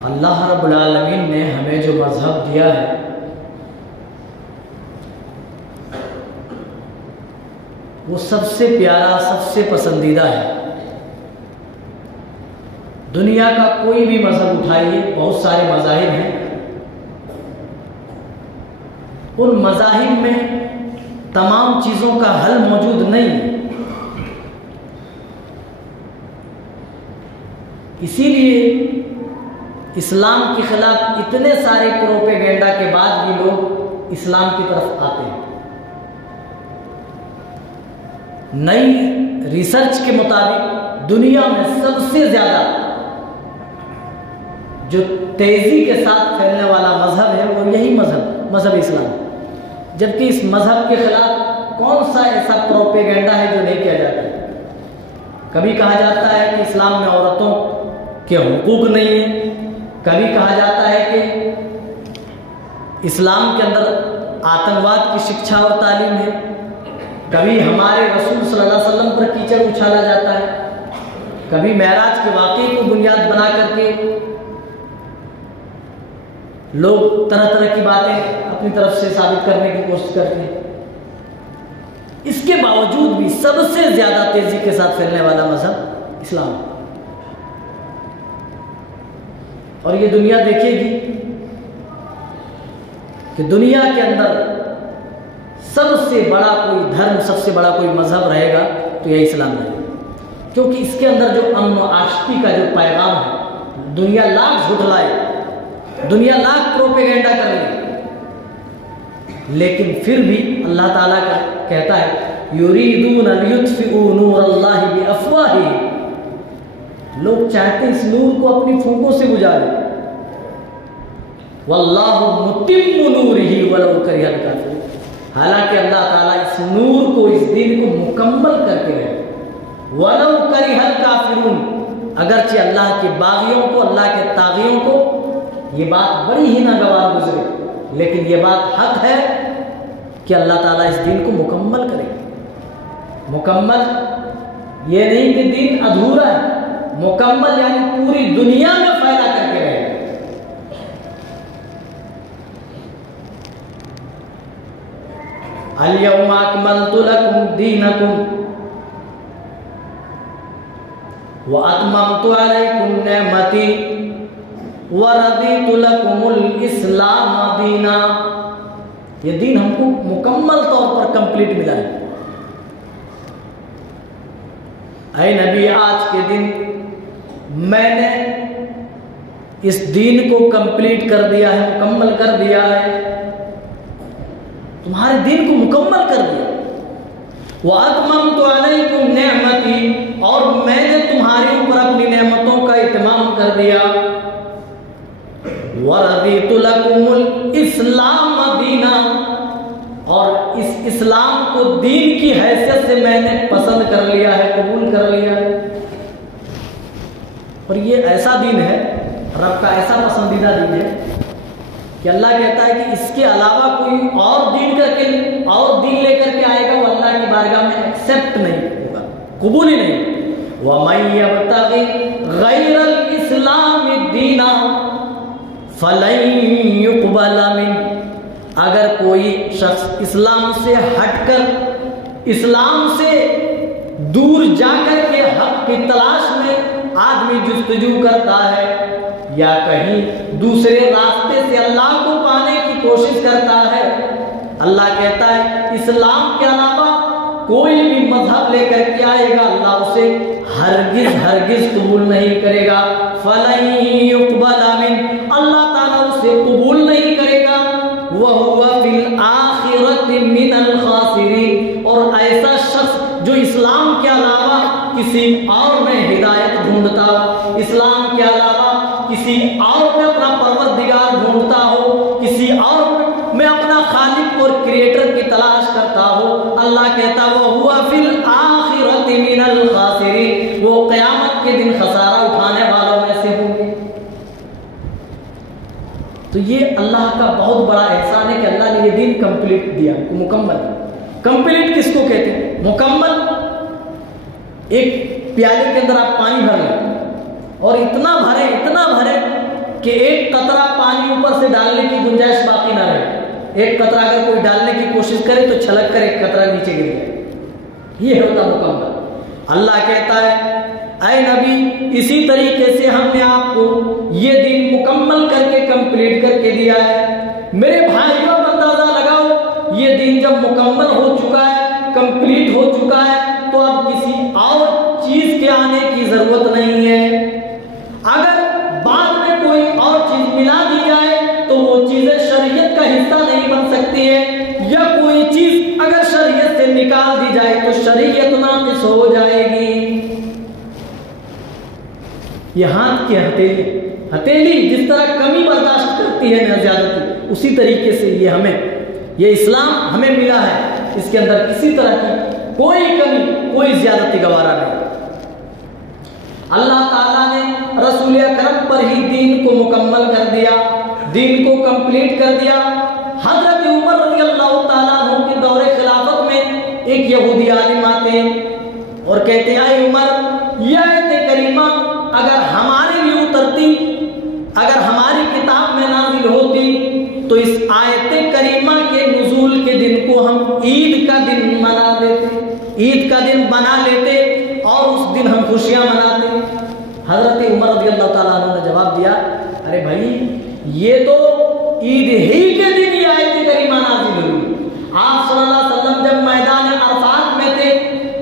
اللہ رب العالمین نے ہمیں جو مذہب دیا ہے وہ سب سے پیارا، سب سے پسندیدہ ہے۔ دنیا کا کوئی بھی مذہب اٹھائیے، بہت سارے مذاہب ہیں، ان مذاہب میں تمام چیزوں کا حل موجود نہیں۔ اسی لیے اسلام کے خلاف اتنے سارے پروپیگنڈا کے بعد بھی لوگ اسلام کی طرف آتے ہیں۔ نئی ریسرچ کے مطابق دنیا میں سب سے زیادہ جو تیزی کے ساتھ پھیلنے والا مذہب ہے وہ یہی مذہب اسلام، جبکہ اس مذہب کے خلاف کون سا ایسا پروپیگنڈا ہے جو نہیں کیا جاتا ہے؟ کبھی کہا جاتا ہے کہ اسلام میں عورتوں کے حقوق نہیں ہیں، کبھی کہا جاتا ہے کہ اسلام کے اندر آتنکواد کی شکشا اور تعلیم ہے، کبھی ہمارے رسول صلی اللہ علیہ وسلم پر کیچڑ اچھالا جاتا ہے، کبھی معراج کے واقعے کو بنیاد بنا کر کے لوگ طرح طرح کی باتیں اپنی طرف سے ثابت کرنے کی کوشش کرتے ہیں۔ اس کے باوجود بھی سب سے زیادہ تیزی کے ساتھ پھیلنے والا مذہب اسلام ہے، اور یہ دنیا دیکھے گی کہ دنیا کے اندر سب سے بڑا کوئی دھرم، سب سے بڑا کوئی مذہب رہے گا تو یہ اسلام رہے گا، کیونکہ اس کے اندر جو امن و آشتی کا جو پیغام ہے، دنیا لاکھ جھٹلائے، دنیا لاکھ پروپیگنڈا کر لے، لیکن پھر بھی اللہ تعالیٰ کا کہتا ہے یریدون لیطفئوا نور اللہ بافواہہم، لوگ چاہتے ہیں اس نور کو اپنی پھونکوں سے بجھا لیں، واللہ متم نورہ ولو کرہ الکافرون، حالانکہ اللہ تعالیٰ اس نور کو، اس دین کو مکمل کر کے رہے، ولو کرہ الکافرون، اگرچہ اللہ کے باغیوں کو، اللہ کے طاغیوں کو یہ بات بڑی ہی ناگوار گزرے، لیکن یہ بات حق ہے کہ اللہ تعالیٰ اس دین کو مکمل کرے گا۔ مکمل یہ نہیں کہ دین ادھورا ہے، مکمل یعنی پوری دنیا میں پھیلا کر کے رہے گا۔ الیوم اکملت لکم دینکم واتممت علیکم نعمتی وَرَضِيتُ لَكُمُ الْإِسْلَامَ دِينًا، یہ دین ہم کو مکمل طور پر کمپلیٹ ملا ہے۔ اے نبی، آج کے دن میں نے اس دین کو کمپلیٹ کر دیا ہے، مکمل کر دیا ہے، تمہارے دین کو مکمل کر دیا۔ وَأَتْمَمْتُ عَلَيْكُمْ نِعْمَتِي، اور میں نے تمہارے اوپر اپنی نعمتوں کا اتمام کر دیا۔ وَرَضِيتُ لَكُمُ الْإِسْلَامَ دِينًا، اور اس اسلام کو دین کی حیثیت سے میں نے پسند کر لیا ہے، قبول کر لیا ہے۔ اور یہ ایسا دین ہے، رب کا ایسا پسندیدہ دین ہے کہ اللہ کہتا ہے کہ اس کے علاوہ کوئی اور دین لے کر کے آئے گا، وہ اللہ کی بارگاہ میں ایکسیپٹ نہیں ہوگا، قبول ہی نہیں۔ وَمَن يَبْتَغِ غَيْرَ الْإِسْلَامِ دِينًا فَلَن يُقْبَلَ مِنْهُ، اگر کوئی شخص اسلام سے ہٹ کر، اسلام سے دور جا کر کے حق کی تلاش میں آدمی جستجو کرتا ہے، یا کہیں دوسرے راستے سے اللہ کو پانے کی کوشش کرتا ہے، اللہ کہتا ہے اسلام کے علاوہ کوئی بھی مذہب لے کر کے آئے گا، اللہ اسے ہرگز قبول نہیں کرے گا۔ فَلَن يُقْبَلَ مِنْهُ، اللہ تعالیٰ اسے قبول نہیں کرے گا۔ وَهُوَ فِي الْآخِرَةِ مِنَ الْخَاسِرِينَ، اور ایسا شخص جو اسلام کے علاوہ کسی اور میں ہدایت ڈھونڈتا ہو، اسلام کے علاوہ کسی اور میں اپنا پروردگار ڈھونڈتا ہو، کسی اور میں اپنا خالق اور کریٹر کی تلاش کرتا ہو، اللہ کہتا وَهُوَ فِي الْآخِرَةِ مِنَ الْخَاسِرِينَ، وہ قیامت کے دن خسارہ اٹھانے والوں میں سے ہوں گے۔ تو یہ اللہ کا بہت بڑا احسان ہے کہ اللہ نے یہ دین کمپلیٹ دیا، مکمل۔ کمپلیٹ کس کو کہتے ہیں؟ مکمل۔ ایک پیالے کے اندر آپ پانی بھر لیں اور اتنا بھرے کہ ایک قطرہ پانی اوپر سے ڈالنے کی گنجائش باقی نہ رہے، ایک قطرہ اگر کوئی ڈالنے کی کوشش کرے تو چھلک کر ایک قطرہ نیچے گر جائے، یہ ہوتا مکمل۔ اللہ کہتا ہے اے نبی اسی طریقے سے ہم نے آپ کو یہ دین مکمل کر کے کمپلیٹ کر کے دیا ہے۔ میرے بھائیوں اندازہ لگاؤ یہ دین جب مکمل ہو چکا ہے، کمپلیٹ ہو چکا ہے، تو اب کسی اور چیز کے آنے کی ضرورت نہیں ہے۔ اگر بعد میں کوئی اور چیز ملا دی جائے تو وہ چیزیں شریعت کا حصہ نہیں بن سکتی ہے، یا کوئی چیز اگر شریعت سے نکال دی جائے تو شریعت ناقص ہو جائے گی۔ یہ ہاتھ کی ہتھیلی جس طرح کمی برداشت کرتی ہے نہ زیادتی، اسی طریقے سے یہ اسلام ہمیں ملا ہے، اس کے اندر کسی طرح کی کوئی کمی کوئی زیادتی گوارا نہیں۔ اللہ تعالیٰ نے رسول اکرم پر ہی دین کو مکمل کر دیا، دین کو کمپلیٹ کر دیا۔ حضرت عمر رضی اللہ تعالیٰ عنہ کے دور خلافت میں ایک یہودی عالم آتے ہیں اور کہتے ہیں اے عمر یہ آیت کریمہ اگر ہمارے لیے اترتی، اگر ہماری کتاب میں نازل ہوتی تو اس آیت کریمہ کے نزول کے دن کو ہم عید کا دن منا دیتے، عید کا دن بنا لیتے اور اس دن ہم خوشیاں مناتے۔ حضرت عمر رضی اللہ تعالیٰ عنہ نے جواب دیا ارے بھائی یہ تو عید ہی کے دن یہ آیت کریمہ نازل ہوئی۔ آپ صلی اللہ علیہ وسلم جب میدان عرفات میں تھے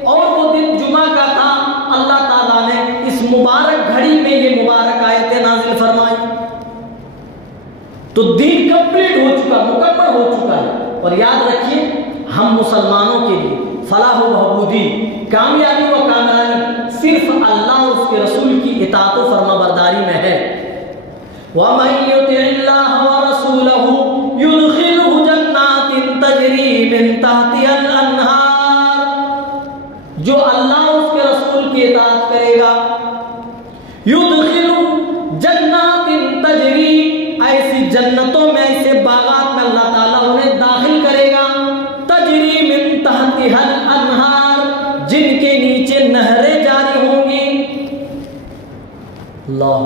اور وہ دن جمعہ کا تھا، اللہ تعالیٰ نے اس مبارک گھڑی میں یہ مبارک آیتیں نازل فرمائی، تو دین کمپلیٹ ہو چکا، مکمل ہو چکا ہے۔ اور یاد رکھیے ہم مسلمانوں کے لیے فلاح و بہبودی، کامیابی و کامرانی صرف اللہ اور اس کے رسول کی اطاعت و فرما برداری میں ہے۔ وَمَن يُطِعِ اللَّهَ وَرَسُولَهُ يُدْخِلْهُ جَنَّاتٍ تَجْرِي مِن تَحْتِهَا الْأَنْهَارُ، جو اللہ اور اس کے رسول کی اطاعت کرے گا، يُدْخِلُ جَنَّاتٍ تَجْرِي، ایسی جنتوں میں، ایسے باغات میں اللہ تعالیٰ انہیں داخل کرے گا، تجری من تحتها الانہار، جن کے نیچے نہریں جاری ہوں گی۔ اللہ،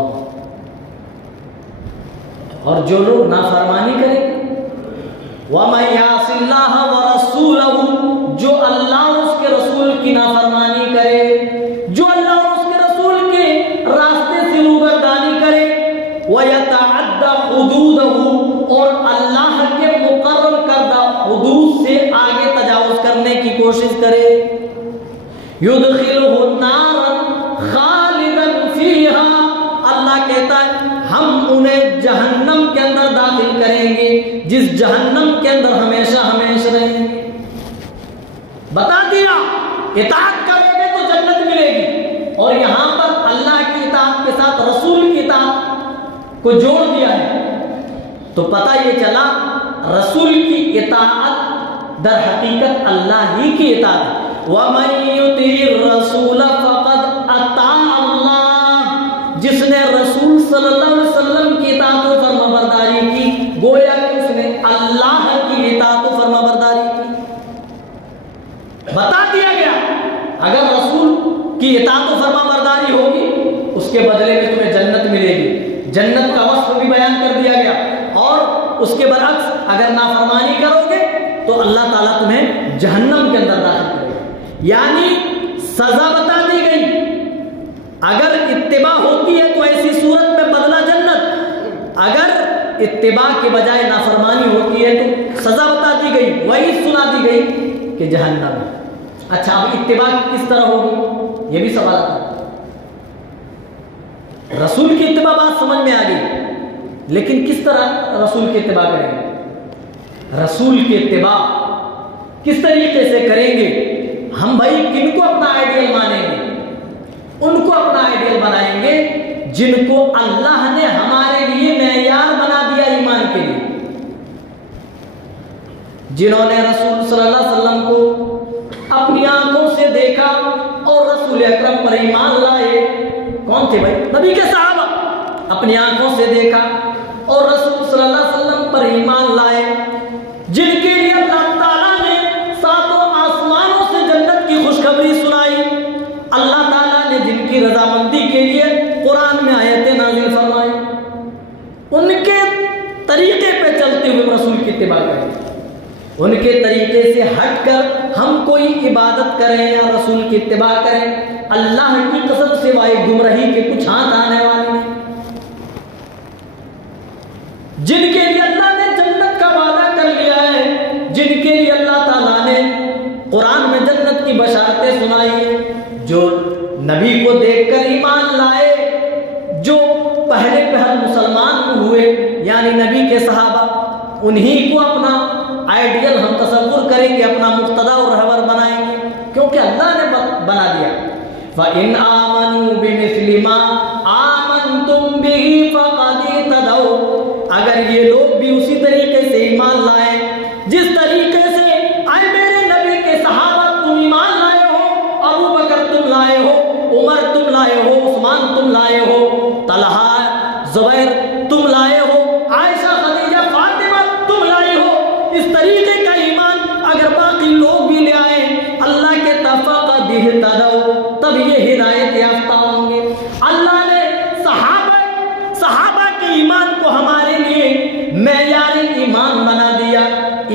اور جو لوگ نافرمانی کریں وَمَن يَعْصِ اللَّهَ وَرَسُولَهُ، جو اللہ اور اس کے رسول کی نافرمانی کرے، جو اللہ اور اس کے رسول کے راستے سے روگردانی کرے، وَيَتَعَدَّ حُدُودَهُ، اور اللہ کے مقرر کردہ حدود سے آگے تجاوز کرنے کی کوشش کرے، يُدْخِلُهُ نَارًا خَالِدًا فِيهَا، اللہ کہتا ہے ہم انہیں جہنم کے اندر داخل کریں گے جس جہنم کے اندر ہمیشہ ہمیشہ رہیں گے۔ بتا دیا اطاعت کرو گے تو جنت ملے گی، اور یہاں پر اللہ کی اطاعت کے ساتھ رسول کی اطاعت کو جوڑ دیا ہے، تو پتہ یہ چلا رسول کی اطاعت در حقیقت اللہ ہی کی اطاعت ہے۔ وَمَن يُطِعِ الرَّسُولَ فَقَدْ أَطَاعَ اللَّهَ، جس نے رسول صلی اللہ علیہ وسلم کی اطاعت و فرما برداری کی، گویا کہ اس نے اللہ کی اطاعت و فرما برداری کی۔ بتا دیا گیا اگر رسول کی اطاعت و فرما برداری ہوگی اس کے بدلے میں تمہیں جنت ملے گی، جنت کا وصف بھی بیان کر دیا گیا، اور اس کے برعکس اگر نافرمانی کرو گے تو اللہ تعالیٰ تمہیں جہنم کے اندر داخل کرے گا، یعنی سزا بتا دی گئی۔ اگر اتباع ہوتی ہے تو ایسی صورت میں بدلہ جنت، اگر اتباع کے بجائے نافرمانی ہوتی ہے تو سزا بتا دی گئی، وہی سنا دی گئی کہ جہنم۔ اچھا اب اتباع کس طرح ہوگی یہ بھی سوال آتا ہے۔ رسول کی اتباع بات سمجھ میں آ گئی، لیکن کس طرح رسول کی اتباع کریں گے؟ رسول کی اتباع کس طریقے سے کریں گے؟ ہم بھائی کن کو اپنا آئیڈیل مانیں گے؟ ان کو اپنا آئیڈیل بنائیں گے جن کو اللہ نے ہمارے لیے معیار بنا دیا ایمان کے لیے، جنہوں نے رسول صلی اللہ علیہ وسلم کو اپنی آنکھوں سے دیکھا اور رسول اکرم پر ایمان لائے۔ کون تھے بھائی؟ نبی کے صحابہ، اپنی آنکھوں سے دیکھا اور رسول صلی اللہ علیہ وسلم پر ایمان لائے، جن کے لیے اللہ تعالیٰ نے ساتوں آسمانوں سے جنت کی خوشخبری سنائی، اللہ تعالیٰ نے جن کی رضامندی کے لیے قرآن میں آیتیں نازل فرمائی۔ ان کے طریقے پہ چلتے ہوئے رسول کی اتباع کریں، ان کے طریقے سے ہٹ کر ہم کوئی عبادت کریں یا رسول کی اتباع کریں، اللہ کی قسم سوائے گمراہی کے کچھ ہاتھ آنے والے نہیں۔ جن کے لیے اللہ نے جنت کا وعدہ کر لیا ہے، جن کے لیے اللہ تعالیٰ نے قرآن میں جنت کی بشارتیں سنائی ہیں، جو نبی کو دیکھ کر ایمان لائے، جو پہلے مسلمان ہوئے یعنی نبی کے صحابہ، انہی کو اپنا آئیڈیل ہم تصور کریں گے، اپنا مقتدا اور رہبر بنائیں گے، کیونکہ اللہ نے بنا دیا فَإِنْ آمَنُوا بِمِثْلِ مَا آمَنْتُمْ بِهِ فَقَدِ اهْتَدَوْا، اگر یہ لوگ بھی اسی طریقے سے ایمان لائیں جس طریقے سے اے میرے نبی کے صحابہ تم ایمان لائے ہو، ابو بکر تم لائے ہو، عمر تم لائے ہو، عثمان تم لائے ہو، طلحہ زبیر تم لائے ہو، عائشہ خدیجہ فاطمہ تم لائے ہو، اس طریقے کا ایمان اگر باقی لوگ بھی لے آئے اللہ کے فقد اہتدوا، تب یہ ہدایت یافتہ ہوں گے۔ اللہ نے صحابہ کے ایمان کو ہمارے لیے معیار ایمان بنا دیا،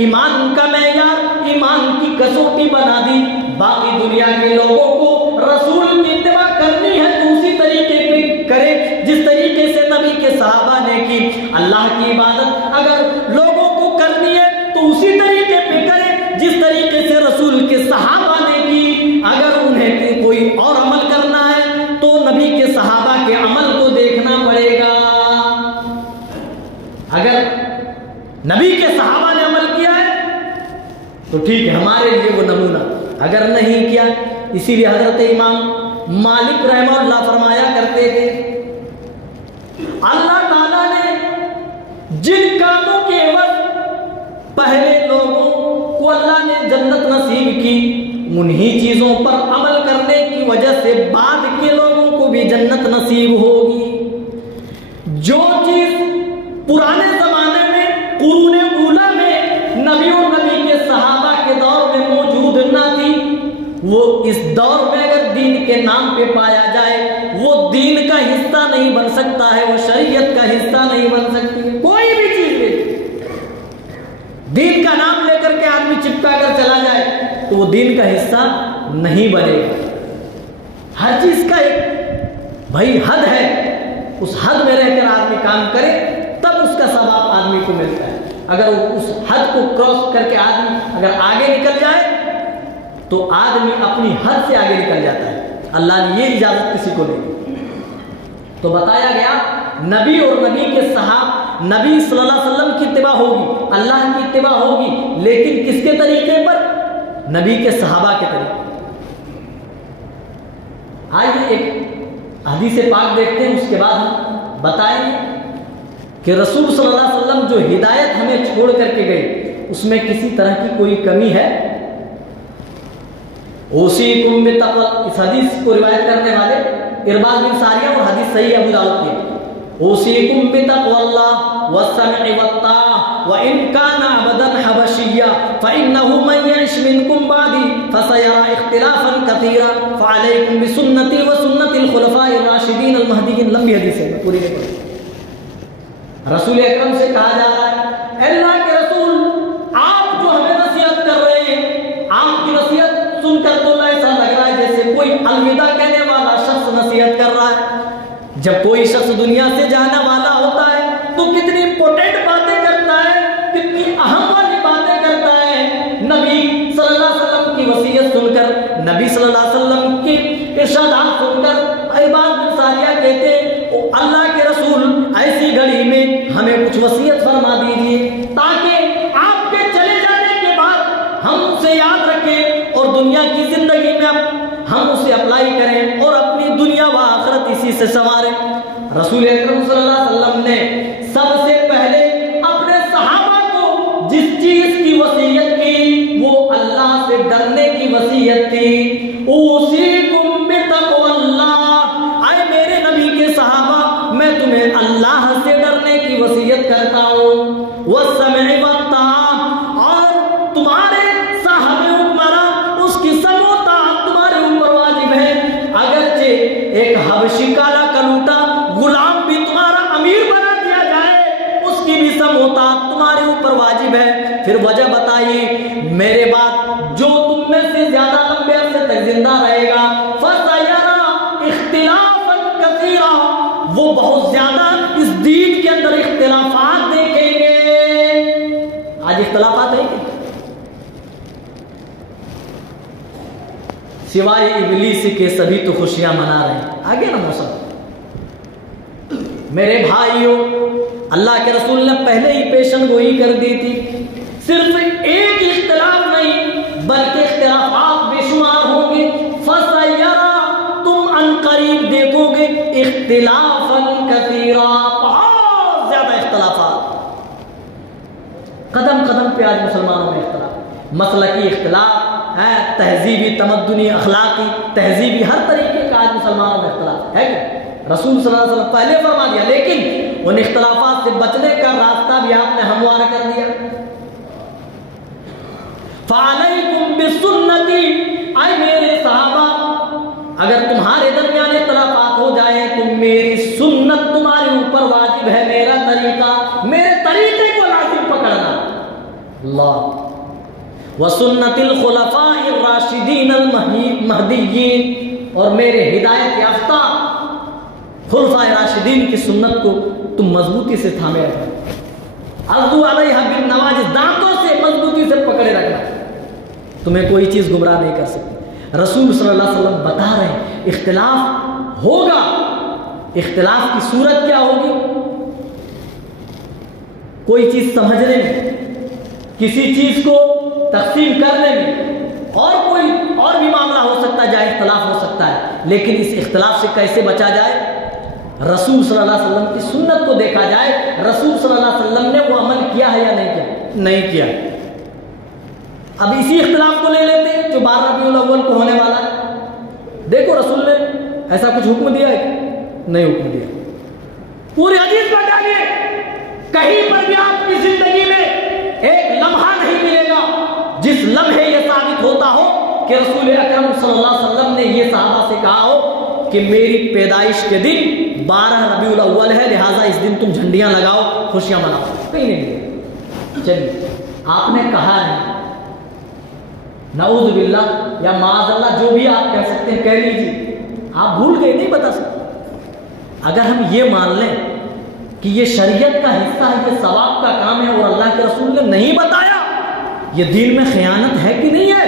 ایمان کا معیار، ایمان کی کسوٹی بنا دی۔ باقی دنیا کے لوگوں کو رسول کی اتباع کرنی ہے تو اسی طریقے پہ کرے جس طریقے سے نبی کے صحابہ نے کی۔ اللہ کی عبادت اگر لوگوں کو کرنی ہے تو اسی طریقے پہ کرے جس طریقے سے رسول کے صحابہ نے کی۔ اگر انہیں کوئی اور عمل کرنا ہے تو نبی کے صحابہ کے عمل کو دیکھنا پڑے گا۔ اگر نبی کے صحابہ نے عمل کیا ہے تو ٹھیک ہے، ہمارے لیے وہ نمونہ، اگر نہیں کیا۔ اسی لیے حضرت امام مالک رحمہ اللہ فرمایا کرتے تھے اللہ تعالیٰ نے جن کاموں کے عوض پہلے لوگوں کو اللہ نے جنت نصیب کی، انہی چیزوں پر عمل کرنے کی وجہ سے بعد کے لوگوں کو بھی جنت نصیب ہوگی۔ جو چیز پرانے زمانے میں قرون اولیٰ میں نبی اور نبی کے صحابہ کے دور میں موجود نہ تھی، وہ اس دور میں اگر دین کے نام پہ پایا جائے وہ دین کا حصہ نہیں بن سکتا ہے، وہ شریعت کا حصہ نہیں بن سکتی ہے۔ کوئی بھی چیز لے دین کا نام لے کر کے آدمی چپکا کر چلا جائے تو وہ دین کا حصہ نہیں بنے گا۔ ہر چیز کا ایک بھائی حد ہے، اس حد میں رہ کر آدمی کام کرے تب اس کا ثواب آدمی کو ملتا ہے۔ اگر اس حد کو کراس کر کے آدمی اگر آگے نکل جائے تو آدمی اپنی حد سے آگے نکل جاتا ہے، اللہ نے یہ اجازت کسی کو نہیں دی۔ تو بتایا گیا نبی اور نبی کے صحابہ، نبی صلی اللہ علیہ وسلم کی اتباع ہوگی، اللہ کی اتباع ہوگی، لیکن کس کے طریقے پر؟ نبی کے صحابہ کے طریقے۔ آئیے ایک حدیث پاک دیکھتے ہیں، اس کے بعد ہم بتائیں گے کہ رسول صلی اللہ علیہ وسلم جو ہدایت ہمیں چھوڑ کر کے گئے اس میں کسی طرح کی کوئی کمی ہے؟ اوصیکم بتقوی، اس حدیث کو روایت کرنے والے ارباز بن ساریہ اور حدیث صحیح ابو داؤد کی، اوصیکم بتقوی اللہ والسمع والطاعہ وان کان عبدا حبشیا فانه من يعش منكم بعدي فسيرى اختلافا كثيرا فعليكم بسنتي وسنة الخلفاء الراشدين المهديين۔ لمبی حدیث ہے، پوری نہیں پڑھی۔ رسول اکرم سے کہا جا رہا ہے اللہ کے رسول آپ جو ہمیں نصیحت کر رہے ہیں، آپ کی نصیحت سن کر تو ایسا لگ رہا ہے جیسے کوئی الوداع کہنے والا شخص نصیحت کر رہا ہے۔ جب کوئی شخص دنیا سے جانے والا ہوتا ہے تو کتنی امپورٹنٹ باتیں کرتا ہے، کتنی اہم والی باتیں کرتا ہے۔ نبی صلی اللہ علیہ وسلم کی وصیت سن کر، نبی صلی اللہ علیہ وسلم کی ارشادات سن کر ارباز بن ساریہ کہتے ہیں اللہ کے رسول ایسی گھڑی میں ہمیں کچھ وصیت فرما دیجیے تاکہ آپ کے چلے جانے کے بعد ہم اسے یاد رکھیں اور دنیا کی زندگی میں ہم اسے اپلائی کریں اور اپنی دنیا و آخرت اسی سے سنواریں۔ رسول اکرم صلی اللہ علیہ وسلم نے سب سے پہلے اپنے صحابہ کو جس چیز کی وصیت کی وہ اللہ سے ڈرنے کی وصیت تھی۔ اوصیکم بتقوی اللہ، اے میرے نبی کے صحابہ میں تمہیں اللہ سے ڈرنے کی وصیت کرتا ہوں، والسمع والطاعہ، اور تمہارے صاحب حکمراں اس کی سمع و طاعت تمہارے اوپر واجب ہے۔ اگرچہ ایک حبشی کالا کلوٹا غلام بھی تمہارا امیر بنا دیا پھر وجہ بتائی میرے بعد جو تم میں سے زیادہ لمبے عرصے تک زندہ رہے گا فَسَيَرَى اخْتِلَافًا كَثِيرًا، وہ بہت زیادہ اس دین کے اندر اختلافات دیکھیں گے۔ آج اختلافات ہیں کہ سوائے ابلیس کے سبھی تو خوشیاں منا رہے ہیں۔ آگے نا موسم میرے بھائیوں، اللہ کے رسول نے پہلے ہی پیشن گوئی کر دی تھی، صرف ایک اختلاف نہیں بلکہ اختلافات بے شمار ہوں گے۔ فَسَيَرَى، تم ان قریب دیکھو گے اختلافاً کثیرا، بہت زیادہ اختلافات، قدم قدم پہ آج مسلمانوں میں اختلاف، مسلکی اختلاف ہے، تہذیبی، تمدنی، اخلاقی، تہذیبی، ہر طریقے کا آج مسلمانوں میں اختلاف ہے کہ رسول صلی اللہ علیہ وسلم پہلے فرما دیا، لیکن ان اختلافات سے بچنے کا راستہ بھی آپ نے ہموار کر دیا۔ فَعَلَيْكُمْ بِسُنَّتِي، اے میرے صحابہ اگر تمہارے درمیان اختلافات ہو جائے تو میری سنت تمہارے اوپر واجب ہے، میرا طریقہ، میرے طریقے کو لازم پکڑنا۔ اللہ وَسُنَّتِ الْخُلَفَاءِ الرَّاشِدِينَ الْمَهْدِيِّينَ، اور میرے ہدایت یافتہ خلفائے راشدین کی سنت کو تم مضبوطی سے تھامے رکھنا، عضوا علیہا بالنواجذ، دانتوں سے مضبوطی سے پکڑے رکھنا، تمہیں کوئی چیز گمراہ نہیں کر سکتی۔ رسول صلی اللہ علیہ وسلم بتا رہے ہیں اختلاف ہوگا، اختلاف کی صورت کیا ہوگی؟ کوئی چیز سمجھنے میں، کسی چیز کو تقسیم کرنے میں، اور کوئی اور بھی معاملہ ہو سکتا ہے جہاں اختلاف ہو سکتا ہے، لیکن اس اختلاف سے کیسے بچا جائے؟ رسول صلی اللہ علیہ وسلم کی سنت کو دیکھا جائے، رسول صلی اللہ علیہ وسلم نے وہ عمل کیا ہے یا نہیں کیا؟ نہیں کیا۔ اب اسی اختلاف کو لے لیتے ہیں جو 12 ربیع الاول کو ہونے والا ہے، دیکھو رسول نے ایسا کچھ حکم دیا ہے کہ نہیں حکم دیا؟ پوری حدیث میں جانیے، کہیں پر بھی آپ کی زندگی میں ایک لمحہ نہیں ملے گا جس لمحے یہ ثابت ہوتا ہو کہ رسول اکرم صلی اللہ علیہ وسلم نے یہ صحابہ سے کہا ہو کہ میری پیدائش کے دن 12 ربیع الاول ہے، لہٰذا اس دن تم جھنڈیاں لگاؤ، خوشیاں مناؤ، کہیں نہیں ملے۔ چلیے آپ نے کہا نہیں، نعوذ باللہ یا معاذ اللہ، جو بھی آپ کہہ سکتے ہیں کہہ لیجیے، آپ بھول گئے، نہیں بتا سکتے۔ اگر ہم یہ مان لیں کہ یہ شریعت کا حصہ ہے، یہ ثواب کا کام ہے اور اللہ کے رسول نے نہیں بتایا، یہ دین میں خیانت ہے کہ نہیں ہے؟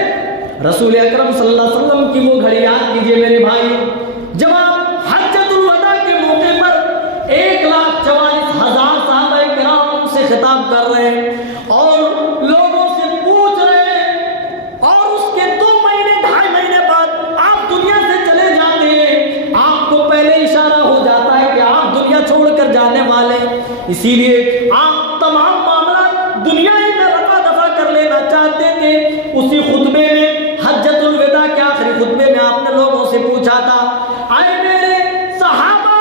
رسول اکرم صلی اللہ علیہ وسلم کی وہ گھڑی یاد کیجئے میرے بھائی، جب آپ حجۃ الوداع کے موقع پر 1,44,000 صحابہ کرام سے خطاب کر رہے ہیں اور لوگوں سے پوچھ رہے ہیں، اور اس کے 2 مہینے 2.5 مہینے بعد آپ دنیا سے چلے جاتے ہیں، آپ کو پہلے اشارہ ہو جاتا ہے کہ آپ دنیا چھوڑ کر جانے والے، اسی لیے آپ تمام معاملات دنیا ہی میں رفع دفع کر لینا چاہتے تھے۔ اسی خطبے میں، حجۃ الوداع کے آخری خطبے میں آپ نے لوگوں سے پوچھا تھا، اے میرے صحابہ،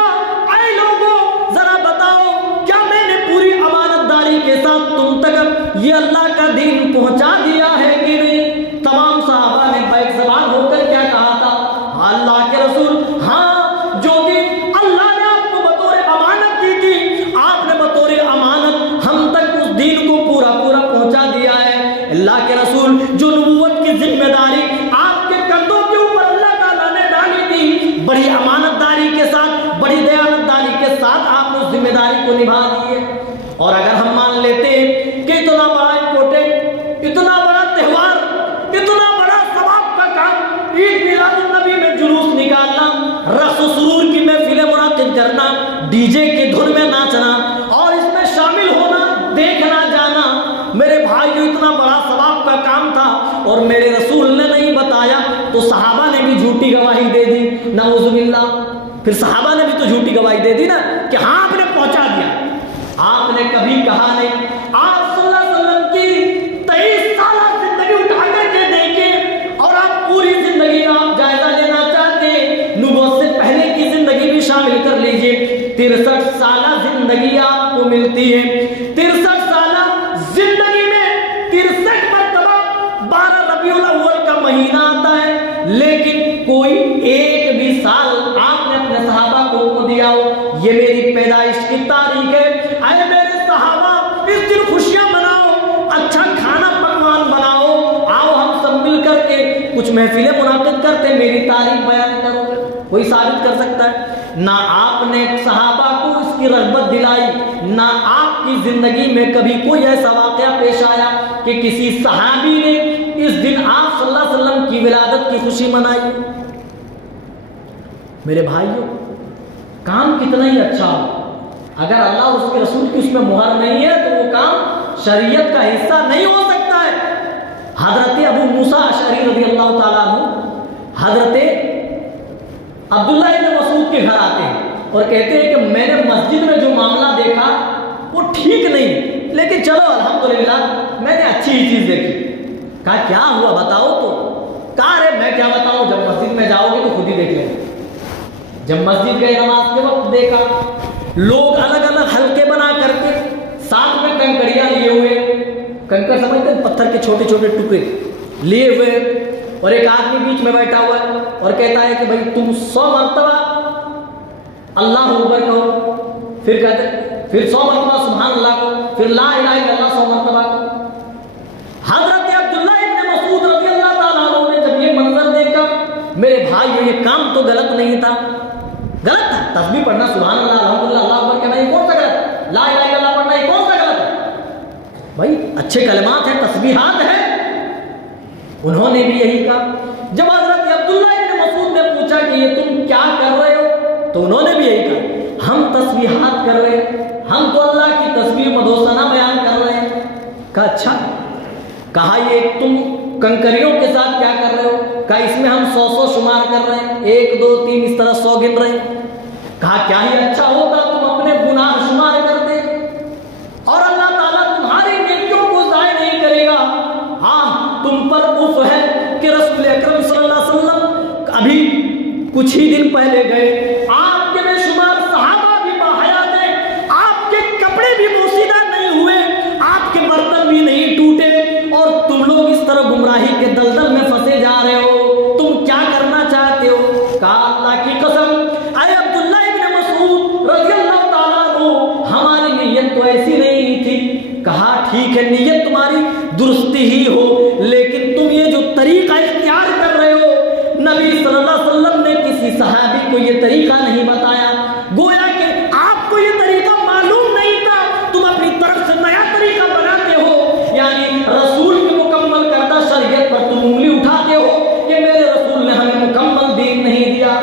اے لوگوں، ذرا بتاؤ کیا میں نے پوری امانت داری کے ساتھ تم تک یہ اللہ کا دین پہنچا دیا ہے کہ نہیں؟ تمام صحابہ نے بیک زبان ہو کر کیا کہا تھا؟ اللہ کے رسول، ہاں، جو دین اللہ نے آپ کو بطور امانت دی تھی، آپ نے بطور امانت ہم تک اس دین کو پورا پورا پہنچا دیا ہے۔ اللہ کے رسول، جو نبوت کی ذمہ داری آپ کے کندھوں کے اوپر اللہ تعالیٰ نے ڈالی تھی، بڑی امانت داری کے ساتھ، بڑی دیانت داری کے ساتھ آپ نے اس ذمہ داری کو نبھا دی ہے۔ اور اگر ہم مان لیتے ہیں کہ اتنا بڑا امپورٹنٹ، اتنا بڑا تہوار، اتنا بڑا ثواب کا کام، عید میلاد النبی میں جلوس نکالنا، رقص و سرور کی محفلیں منعقد کرنا، ڈی جے کی دھن میں ناچنا اور اس میں شامل ہونا، دیکھنا جانا، میرے بھائیو اتنا بڑا ثواب کا کام تھا اور میرے رسول نے نہیں بتایا تو صحابہ نے بھی جھوٹی گواہی دے دی، نعوذ باللہ۔ پھر صحابہ نے بھی تو جھوٹی گواہی دے دی نا کہ ہاں آپ نے پہنچا دیا، آپ نے کبھی کہا نہیں۔ آپ صلی اللہ علیہ وسلم کی 23 سالہ زندگی اٹھا کر کے دیکھیں اور آپ پوری زندگی کا آپ جائزہ لینا چاہتے ہیں، نبوت سے پہلے کی زندگی بھی شامل کر لیجئے، 63 سالہ زندگی آپ کو ملتی ہے، 63 سالہ زندگی میں 63 مرتبہ 12 ربیع الاول کا مہینہ آتا ہے، لیکن کوئی ایک بھی سال آپ نے اپنے صحابہ کو حکم دیا ہو یہ میری پیدائش کی تاریخ ہے، اے میرے صحابہ اس دن خوشیاں مناؤ، اچھا کھانا کچھ محفلیں منعقد کرتے میری تعریف بیان کرو گے، کوئی ثابت کر سکتا ہے؟ نہ آپ نے صحابہ کو اس کی رغبت دلائی، نہ آپ کی زندگی میں کبھی کوئی ایسا واقعہ پیش آیا کہ کسی صحابی نے اس دن آپ صلی اللہ علیہ وسلم کی ولادت کی خوشی منائی۔ میرے بھائیوں، کام کتنا ہی اچھا ہو، اگر اللہ اور اس کے رسول کی اس میں مہر نہیں ہے تو وہ کام شریعت کا حصہ نہیں ہو سکتا ہے۔ حضرت ابو موسیٰ اشعری رضی اللہ تعالیٰ عنہ حضرت عبداللہ ابن مسعود کے گھر آتے ہیں اور کہتے ہیں کہ میں نے مسجد میں جو معاملہ دیکھا وہ ٹھیک نہیں، لیکن چلو الحمدللہ میں نے اچھی ہی چیز دیکھی۔ کہا کیا ہوا بتاؤ تو؟ کہا رے میں کیا بتاؤں، جب مسجد میں جاؤ گے تو خود ہی دیکھ لیں۔ جب مسجد گئے نماز کے وقت دیکھا لوگ الگ الگ حلقے بنا کر کے ساتھ میں کنکڑیاں لیے ہوئے، کنکڑ سمجھتے ہیں پتھر کے چھوٹے چھوٹے ٹکڑے لیے ہوئے، اور ایک آدمی بیچ میں بیٹھا ہوا ہے اور کہتا ہے کہ بھائی تم 100 مرتبہ اللہ اکبر کہو، پھر کہتے پھر 100 مرتبہ سبحان اللہ کو، پھر لا الہ الا اللہ 100 مرتبہ کو۔ حضرت عبداللہ ابن مسعود رضی اللہ تعالیٰ عنہ نے جب یہ منظر دیکھا، میرے بھائی یہ کام تو غلط نہیں تھا، غلط تھا، تسبیح پڑھنا سبحان اللہ الحمدللہ اللہ اکبر کہنا یہ کون سا غلط ہے، لا الہ الا اللہ پڑھنا یہ کون سا غلط ہے؟ بھائی اچھے کلمات ہیں، تسبیحات ہیں۔ انہوں نے بھی یہی کہا۔ جب حضرت عبداللہ ابن مسعود نے پوچھا کہ یہ تم کیا کر رہے ہو، تو انہوں نے بھی یہی کہا ہم تسبیحات کر رہے ہیں، ہم تو اللہ کی تسبیح مدح و ثنا بیان کر رہے ہیں۔ کہا اچھا، کہا یہ تم کنکریوں کے ساتھ کیا کر رہے ہو؟ کہا اس میں ہم 100 شمار کر رہے ہیں، 1 2 3 اس طرح 100 گن رہے ہیں۔ کہا کیا ہی اچھا ہوتا تم اپنے گناہ شمار کرتے اور اللہ تعالیٰ تمہاری نیکیوں کو ضائع نہیں کرے گا۔ ہاں تم پر اف ہے کہ رسول اکرم صلی اللہ علیہ وسلم ابھی کچھ ہی دن پہلے گئے، آپ کے بے شمار صحابہ بھی باحیات ہیں، آپ کے کپڑے بھی بوسیدہ نہیں ہوئے، آپ کے برتن بھی نہیں ٹوٹے، اور تم لوگ اس طرح گمراہی کے دلدل میں پھنسے جا رہے ہو، تم کیا کرنا چاہتے ہو؟ کہا اللہ کی قسم اے عبداللہ ابن مسعود رضی اللہ تعالیٰ عنہ ہماری نیت تو ایسی نہیں تھی۔ کہا ٹھیک ہے نیت تمہاری درستی ہی ہو، لیکن تم یہ جو طریقہ اختیار کر رہے ہو، نبی صلی اللہ علیہ وسلم نے کسی صحابی کو یہ طریقہ نہیں بتایا، گویا کہ آپ کو یہ طریقہ معلوم نہیں تھا، تم اپنی طرف سے نیا طریقہ بناتے ہو، یعنی رسول کی مکمل کردہ شریعت پر تم انگلی اٹھاتے ہو کہ میرے رسول نے ہمیں مکمل دین نہیں دیا۔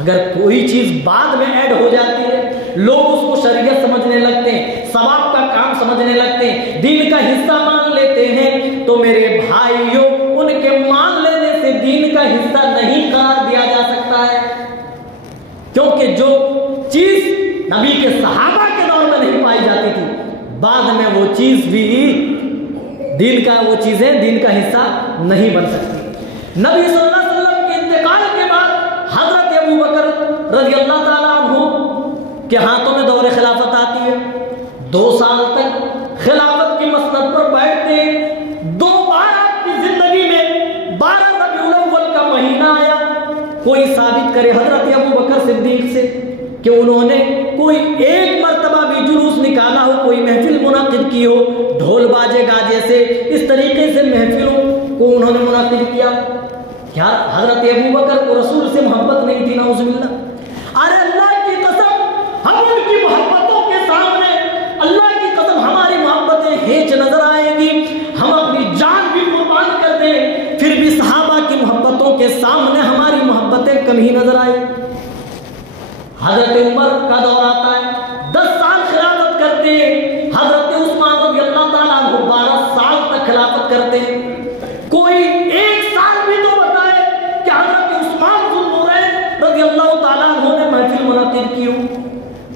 اگر کوئی چیز بعد میں ایڈ ہو جاتی ہے لوگ اس کو شریعت سمجھنے لگتے ہیں، ثواب کا کام سمجھنے لگتے ہیں، دین کا حصہ مان لیتے ہیں، تو میرے بھائیوں ان کے مان لینے سے دین کا حصہ نہیں قرار دیا جا سکتا ہے، کیونکہ جو چیز نبی کے صحابہ کے دور میں نہیں پائی جاتی تھی بعد میں وہ چیز بھی دین کا، وہ چیزیں دین کا حصہ نہیں بن سکتی۔ نبی صلی اللہ علیہ وسلم کے انتقال کے بعد حضرت ابو بکر رضی اللہ تعالیٰ عنہ کے ہاتھوں میں دور خلافت آتی ہے، 2 سال تک خلافت کی مسند پر بیٹھتے ہیں۔ 2 بار آپ کی زندگی میں 12 ربیع الاول کا مہینہ آیا، کوئی ثابت کرے حضرت ابو بکر صدیق سے کہ انہوں نے کوئی ایک مرتبہ بھی جلوس نکالا ہو، کوئی محفل منعقد کی ہو، ڈھول باجے گاجے سے اس طریقے سے محفلوں کو انہوں نے منعقد کیا؟ کیا حضرت ابو بکر کو رسول سے محبت نہیں تھی؟ نعوذ باللہ۔ ارے اللہ کی قسم ہم ان کی محبتوں کے سامنے، اللہ کی قسم ہماری محبتیں ہیچ نظر آئیں گی، ہم اپنی جان بھی قربان کر دیں پھر بھی صحابہ کی محبتوں کے سامنے ہماری محبتیں کم ہی نظر آئیں۔ حضرت عمر کا دور آتا ہے، 10 سال خلافت کرتے ہیں، حضرت عثمان رضی اللہ تعالیٰ عنہ 12 سال تک خلافت کرتے ہیں۔ کوئی ایک سال بھی تو بتائے کہ حضرت عثمان ذو النورین رضی اللہ تعالیٰ عنہ نے محفل منعقد کی ہو۔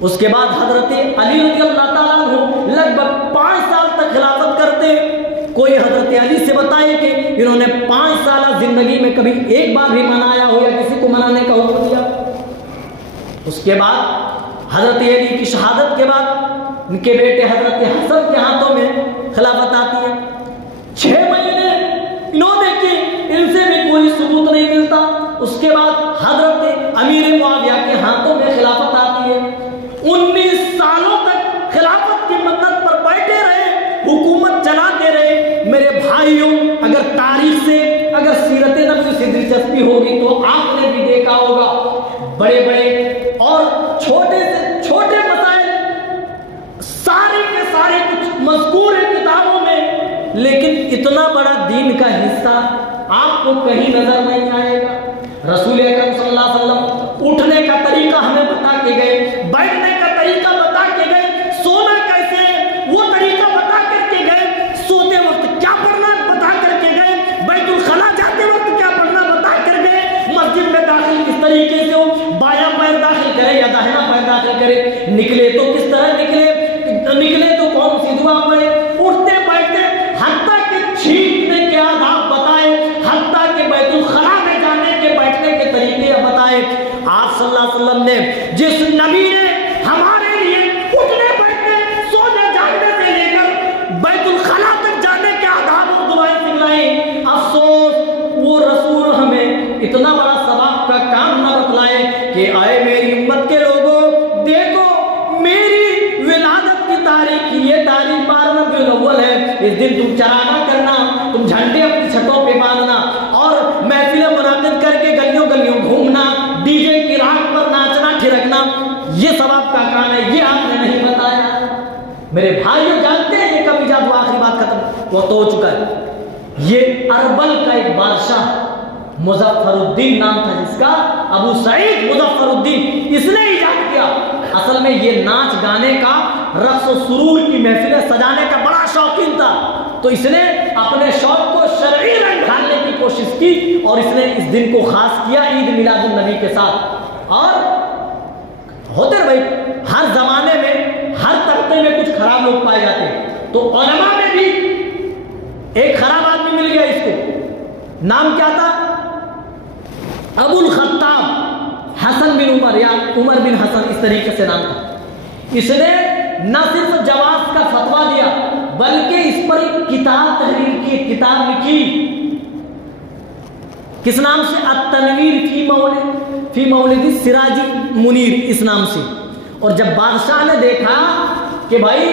اس کے بعد حضرت علی رضی اللہ تعالیٰ عنہ لگ بھگ 5 سال تک خلافت کرتے ہیں۔ کوئی حضرت علی سے بتائے کہ انہوں نے 5 سالہ زندگی میں کبھی ایک بار بھی منایا ہو یا کسی کو منانے کا حکم دیا۔ اس کے بعد حضرت علی کی شہادت کے بعد ان کے بیٹے حضرت حسن کے ہاتھوں میں خلافت آتی ہے۔ 6 مہینے انہوں نے کی، ان سے بھی کوئی ثبوت نہیں ملتا۔ اس کے بعد حضرت امیر معاویہ کے ہاتھوں میں خلافت آتی ہے۔ 19 سالوں تک خلافت کی منت پر بیٹھے رہے، حکومت چلاتے رہے۔ میرے بھائیوں اگر تاریخ سے اگر سیرت نبی سے دلچسپی ہوگی تو آپ نے بھی دیکھا ہوگا بڑے بڑے اور چھوٹے سے چھوٹے مسائل سارے کے سارے کچھ مذکور ہیں کتابوں میں، لیکن اتنا بڑا دین کا حصہ آپ کو کہیں نظر نہیں آئے گا۔ رسول اکرم صلی اللہ علیہ وسلم اٹھنے کا طریقہ ہمیں بتا کے گئے، بیٹھنے کا طریقہ بتا کے گئے، سونا کیسے ہے وہ طریقہ بتا کر کے گئے، سوتے وقت کیا پڑھنا بتا کر کے گئے، بیت الخلا جاتے وقت کیا پڑھنا بتا کر گئے، مسجد میں داخل کس طریقے سے ہو، بایاں پیر داخل کرے یا داہنا پیر داخل کرے، نکلے تو کس طرح نکلے تو کون سی دعا پڑھے، اٹھتے بیٹھتے حتیٰ کہ چھینکنے کے آداب بتائے، حتیٰ کہ بیت الخلا میں جانے کے بیٹھنے کے طریقے بتائے۔ آپ صلی اللہ علیہ وسلم نے جس نبی نے ہمارے لیے اٹھنے بیٹھنے سونے جاگنے سے لے کر بیت الخلا تک جانے کے آداب اور دعائیں سکھلائیں، افسوس وہ رسول ہمیں اتنا بڑا ثواب کا کام نہ بتلائے کہ آئے میری امت کے لوگوں دیکھو میری ولادت کی تاریخ، یہ تاریخ 12 ربیع الاول ہے، اس دن تم چرانہ کرنا، تم جھنڈے اپنی چھتوں پہ باندھنا اور محفلیں منعقد کر کے گلیوں گلیوں گھومنا، ڈی جے کی راگ پر ناچنا ٹھرکنا، یہ ثواب کا کام ہے، یہ آپ نے نہیں بتایا۔ میرے بھائیوں جانتے ہیں یہ کب ایجاد ہوا؟ آخری بات ختم، وہ تو ہو چکا ہے۔ یہ اربل کا ایک بادشاہ مظفر الدین نام تھا جس کا، ابو سعید مظفر الدین، اس نے ایجاد کیا۔ اصل میں یہ ناچ گانے کا، رقص و سرور کی محفلیں سجانے کا بڑا شوقین تھا، تو اس نے اپنے شوق کو شرعی رنگ ڈالنے کی کوشش کی اور اس نے اس دن کو خاص کیا عید میلاد النبی کے ساتھ۔ اور ہوتے بھائی ہر زمانے میں ہر طبقے میں کچھ خراب لوگ پائے جاتے ہیں، تو علماء میں بھی ایک خراب آدمی مل گیا، اس کو نام کیا تھا؟ ابو الخطاب حسن بن عمر یا عمر بن حسن، اس طریقے سے نام تھا۔ اس نے نہ صرف جواز کا فتویٰ دیا بلکہ اس پر ایک کتاب تحریر کی، ایک کتاب لکھی، کس نام سے؟ التنویر فی مولد سراج منیر، اس نام سے۔ اور جب بادشاہ نے دیکھا کہ بھائی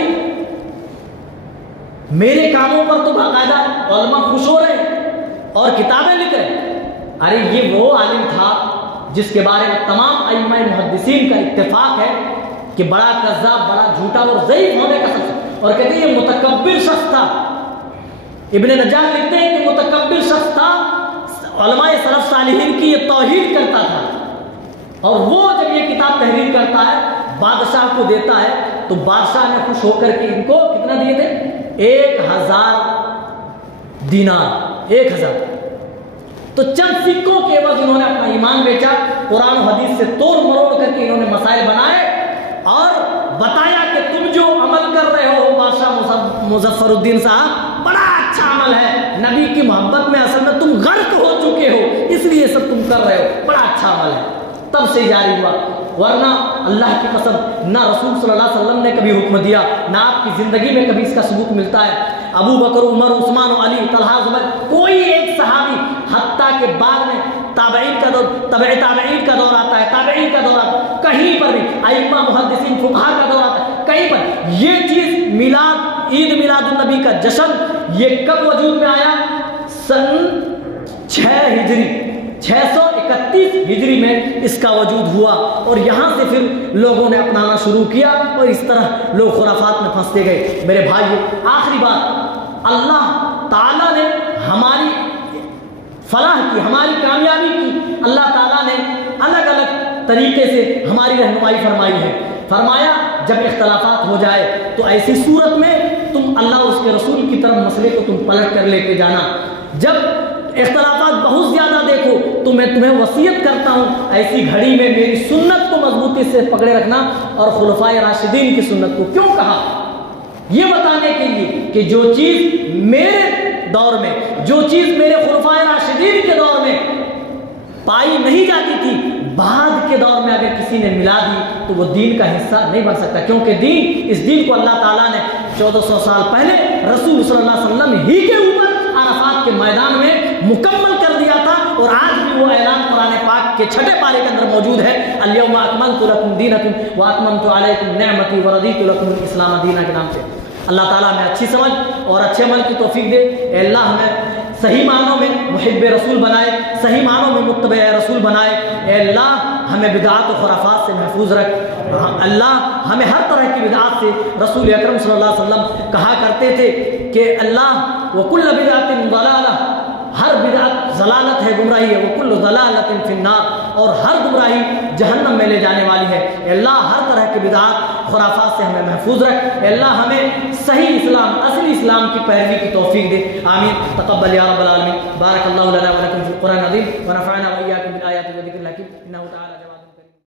میرے کاموں پر تو باقاعدہ علماء خوش ہو رہے اور کتابیں لکھ رہے، ارے یہ وہ عالم تھا جس کے بارے میں تمام ائمہ محدثین کا اتفاق ہے کہ بڑا کذاب، بڑا جھوٹا اور ضعیف ہونے کا شخص، اور کہتے ہیں یہ متکبر شخص تھا۔ ابن نجار لکھتے ہیں کہ متکبر شخص تھا، علماء سلف صالحین کی یہ توہین کرتا تھا، اور وہ جب یہ کتاب تحریر کرتا ہے بادشاہ کو دیتا ہے تو بادشاہ نے خوش ہو کر کے ان کو کتنا دیے تھے؟ 1000 دینار، 1000۔ تو چند سکوں کے عوض انہوں نے اپنا ایمان بیچا، قرآن و حدیث سے توڑ مروڑ کر کے انہوں نے مسائل بنائے اور بتایا کہ تم جو عمل کر رہے ہو بادشاہ مظفر الدین صاحب بڑا اچھا عمل ہے، نبی کی محبت میں اصل میں تم غرق ہو چکے ہو، اس لیے سب تم کر رہے ہو، بڑا اچھا عمل ہے۔ تب سے جاری ہوا، ورنہ اللہ کی قسم نہ رسول صلی اللہ علیہ وسلم نے کبھی حکم دیا، نہ آپ کی زندگی میں کبھی اس کا ثبوت ملتا ہے۔ ابو بکر، عمر، عثمان، علی، طلحہ، زبیر، کوئی ایک صحابی، حتیٰ کہ بعد میں تابعین کا دور، تابعین کا دور آتا ہے، تابعین کا دور آتا ہے، کہیں پر بھی ائمہ محدثین فقہا کا دور آتا ہے، کہیں پر یہ چیز میلاد، عید میلاد النبی کا جشن، یہ کب وجود میں آیا؟ سن 6 ہجری، 631 ہجری میں اس کا وجود ہوا، اور یہاں سے پھر لوگوں نے اپنانا شروع کیا اور اس طرح لوگ خرافات میں پھنستے گئے۔ میرے بھائیو آخری بات، اللہ تعالیٰ نے ہماری فلاح کی، ہماری کامیابی کی، اللہ تعالیٰ نے الگ الگ طریقے سے ہماری رہنمائی فرمائی ہے۔ فرمایا جب اختلافات ہو جائے تو ایسی صورت میں تم اللہ اس کے رسول کی طرف مسئلے کو تم پلٹ کر لے کے جانا، جب اختلافات بہت زیادہ دیکھو تو میں تمہیں وصیت کرتا ہوں ایسی گھڑی میں میری سنت کو مضبوطی سے پکڑے رکھنا، اور خلفائے راشدین کی سنت کو۔ کیوں کہا؟ یہ بتانے کے لیے کہ جو چیز میرے دور میں، جو چیز میرے خلفائے راشدین کے دور میں پائی نہیں جاتی تھی، بعد کے دور میں اگر کسی نے ملا دی تو وہ دین کا حصہ نہیں بن سکتا، کیونکہ دین، اس دین کو اللہ تعالیٰ نے 1400 سال پہلے رسول صلی اللہ علیہ وسلم ہی کے اوپر عرفات کے میدان میں مکمل کر دیا تھا، اور آج بھی وہ اعلان قرآن پاک کے 6 پارے کے اندر موجود ہے، الیوم اکملت لکم دینکم واتممت علیکم نعمتی ورضیت لکم الاسلام دینا کے نام سے۔ اللہ تعالیٰ ہمیں اچھی سمجھ اور اچھے عمل کی توفیق دے۔ اے اللہ ہمیں صحیح معنوں میں محب رسول بنائے، صحیح معنوں میں متبع رسول بنائے۔ اے اللہ ہمیں بدعات و خرافات سے محفوظ رکھ۔ اللہ ہمیں ہر طرح کی بدعات سے، رسول اکرم صلی اللہ علیہ وسلم کہا کرتے تھے کہ اللہ وکل بدعت ضلالہ، ہر بدعت ضلالت ہے، گمراہی ہے، وکل ضلالت فی النار، اور ہر گمراہی جہنم میں لے جانے والی ہے۔ اے اللہ ہر طرح کی بدعات خرافات سے ہمیں محفوظ رکھ۔ اے اللہ ہمیں صحیح اسلام، اصلی اسلام کی پیروی کی توفیق دے۔ آمین۔ تقبل یا رب العالمین۔ بارک اللہ لنا ولکم فی القرآن العظیم ونفعنا وإياکم بالآیات